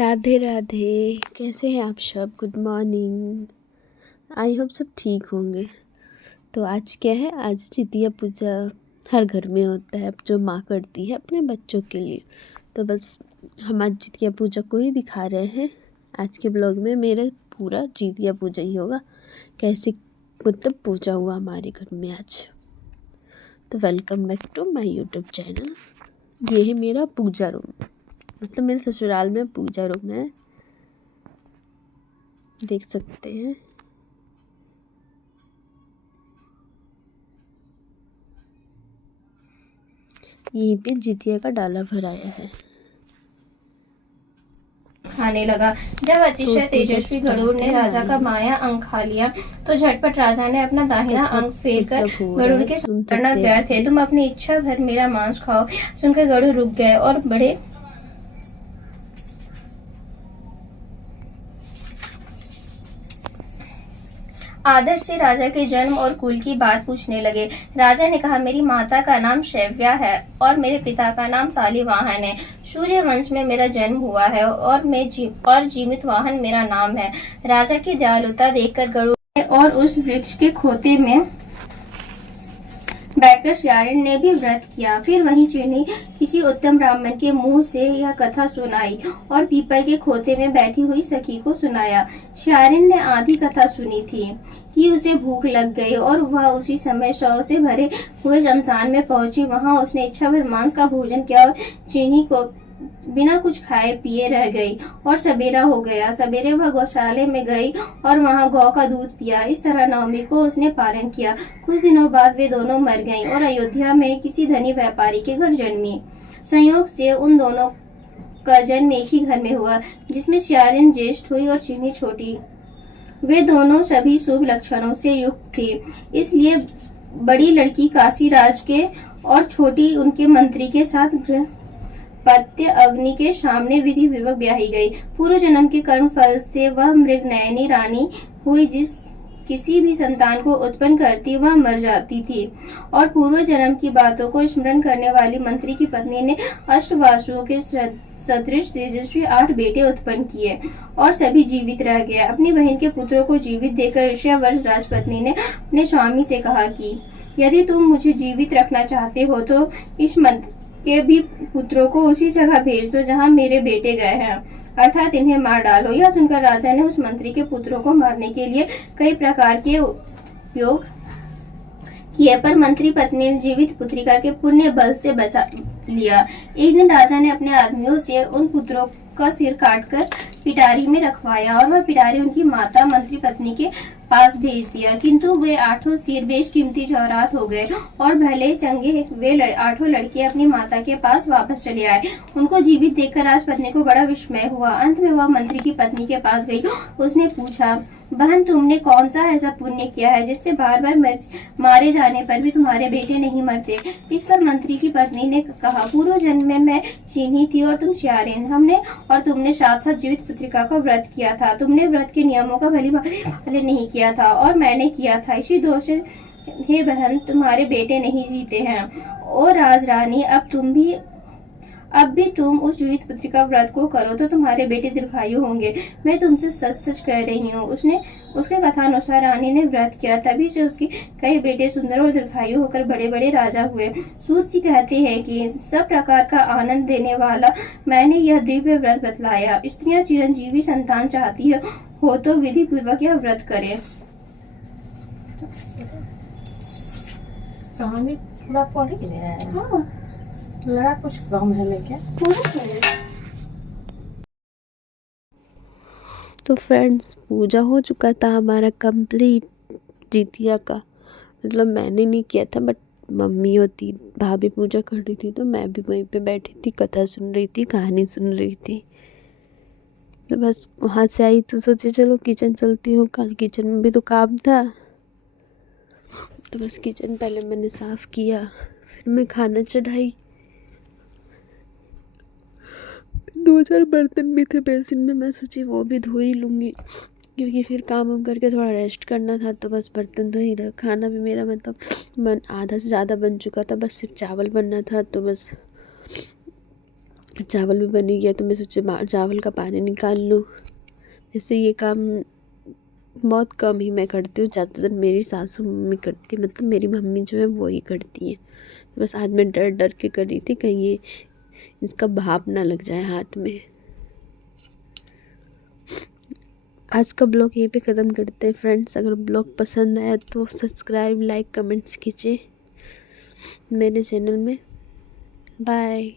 राधे राधे। कैसे हैं आप सब? Good morning. आई होप सब ठीक होंगे। तो आज क्या है, आज जितिया पूजा हर घर में होता है जो माँ करती है अपने बच्चों के लिए। तो बस हम आज जितिया पूजा को ही दिखा रहे हैं। आज के ब्लॉग में मेरे पूरा जितिया पूजा ही होगा, कैसे मतलब पूजा हुआ हमारे घर में आज। तो welcome back to my YouTube channel. ये है मेरा पूजा रूम, मतलब मेरे ससुराल में पूजा रूम है, देख सकते हैं। यहीं पे जितिया का डाला भराया है। खाने लगा। जब अतिशय तेजस्वी गरुड़ ने राजा का बायां अंग खा लिया तो झटपट राजा ने अपना दाहिना अंग फेर कर गरुड़ के करना व्यर्थ है, तुम अपनी इच्छा भर मेरा मांस खाओ। सुनकर गरुड़ रुक गए और बड़े आदर से राजा के जन्म और कुल की बात पूछने लगे। राजा ने कहा, मेरी माता का नाम शैव्या है और मेरे पिता का नाम शालिवाहन है। सूर्य वंश में मेरा जन्म हुआ है और जीवित वाहन मेरा नाम है। राजा की दयालुता देखकर गरुड़ ने और उस वृक्ष के खोते में बैठकर श्यारिन ने भी व्रत किया। फिर वहीं चिड़नी किसी उत्तम ब्राह्मण के मुंह से यह कथा सुनाई और पीपल के खोते में बैठी हुई सखी को सुनाया। श्यारिन ने आधी कथा सुनी थी कि उसे भूख लग गई और वह उसी समय शव से भरे हुए शमशान में पहुंची। वहां उसने इच्छा भर मांस का भोजन किया और चिड़नी को बिना कुछ खाए पिए रह गई और सवेरा हो गया। सवेरे वह गौशाले में गई और वहां गौ का दूध पिया। इस तरह नवमी को उसने पारण किया। कुछ दिनों बाद वे दोनों मर गईं और अयोध्या में किसी धनी व्यापारी के घर जन्मी। संयोग से उन दोनों का जन्म एक ही घर में हुआ, जिसमें श्यारिन ज्येष्ठ हुई और चिड़नी छोटी। वे दोनों सभी शुभ लक्षणों से युक्त थी, इसलिए बड़ी लड़की काशीराज के और छोटी उनके मंत्री के साथ पत्य अग्नि के सामने विधि पूर्वक ब्याही गई। पूर्व जन्म के कर्म फल से वह मृग नयनी रानी हुई, जिस किसी भी संतान को उत्पन्न करती वह मर जाती थी। और पूर्व जन्म की बातों को स्मरण करने वाली मंत्री की पत्नी ने अष्टवासुओं के सदृश तेजस्वी 8 बेटे उत्पन्न किए और सभी जीवित रह गए। अपनी बहन के पुत्रों को जीवित देखकर ईर्ष्यावश राजपत्नी ने अपने स्वामी से कहा कि यदि तुम मुझे जीवित रखना चाहते हो तो इस मंत्री के भी पुत्रों को उसी जगह भेज दो जहां मेरे बेटे गए हैं, अर्थात इन्हें मार डालो। यह सुनकर राजा ने उस मंत्री के पुत्रों को मारने के लिए कई प्रकार के उपयोग किए, पर मंत्री पत्नी ने जीवित पुत्रिका के पुण्य बल से बचा लिया। एक दिन राजा ने अपने आदमियों से उन पुत्रों का सिर काटकर पिटारी में रखवाया और वह पिटारी उनकी माता मंत्री पत्नी के पास भेज दिया, किंतु वे 8 सिर बेशकीमती जवाहरात हो गए और भले चंगे वे 8 लड़के अपनी माता के पास वापस चले आए। उनको जीवित देखकर राजपत्नी को बड़ा विस्मय हुआ। अंत में वह मंत्री की पत्नी के पास गई। उसने पूछा, बहन, तुमने कौन सा ऐसा पुण्य किया है जिससे बार बार मारे जाने पर भी तुम्हारे बेटे नहीं मरते? इस पर मंत्री की पत्नी ने कहा, पूर्व जन्म में मैं चीनी थी और तुम श्यारिन। हमने और तुमने साथ साथ जीवित पुत्रिका का व्रत किया था। तुमने व्रत के नियमों का भली भांति नहीं किया था और मैंने किया था। इसी दोष से हे बहन, तुम्हारे बेटे नहीं जीते हैं। ओ राजरानी, अब भी तुम उस जीवित पुत्रिका व्रत को करो तो तुम्हारे बेटे दीर्घायु होंगे। मैं तुमसे सच सच कह रही हूँ। उसके कथानुसार रानी ने व्रत किया, तभी से उसके कई बेटे सुंदर और दीर्घायु होकर बड़े बड़े राजा हुए। सूत जी कहते हैं कि सब प्रकार का आनंद देने वाला मैंने यह दिव्य व्रत बतलाया। स्त्रियां चिरंजीवी संतान चाहती हो तो विधि पूर्वक यह व्रत करें। कहानी थोड़ा पढ़ी है। हाँ, लगा कुछ कम है लेकिन तो फ्रेंड्स, पूजा हो चुका था हमारा कंप्लीट जितिया का। मतलब मैंने नहीं किया था, बट मम्मी होती भाभी पूजा कर रही थी तो मैं भी वहीं पे बैठी थी, कथा सुन रही थी, कहानी सुन रही थी। तो बस वहाँ से आई तो सोचे चलो किचन चलती हूँ, कल किचन में भी तो काम था। तो बस किचन पहले मैंने साफ़ किया, फिर मैं खाना चढ़ाई। 2-4 बर्तन भी थे बेसिन में, मैं सोची वो भी धो ही लूँगी क्योंकि फिर काम वाम करके थोड़ा रेस्ट करना था। तो बस बर्तन धो ही रहा। खाना भी मेरा मतलब आधा से ज़्यादा बन चुका था, बस सिर्फ चावल बनना था। तो बस चावल भी बन ही गया तो मैं सोचे चावल का पानी निकाल लूँ। वैसे ये काम बहुत कम ही मैं करती हूँ, ज़्यादातर मेरी सासू मम्मी करती है, मतलब मेरी मम्मी जो है वो ही करती है। तो बस आज मैं डर डर के कर रही थी कहीं ये इसका भाप ना लग जाए हाथ में। आज का ब्लॉग यहीं पे ख़त्म करते हैं फ्रेंड्स। अगर ब्लॉग पसंद आया तो सब्सक्राइब, लाइक, कमेंट्स कीजिए मेरे चैनल में। बाय।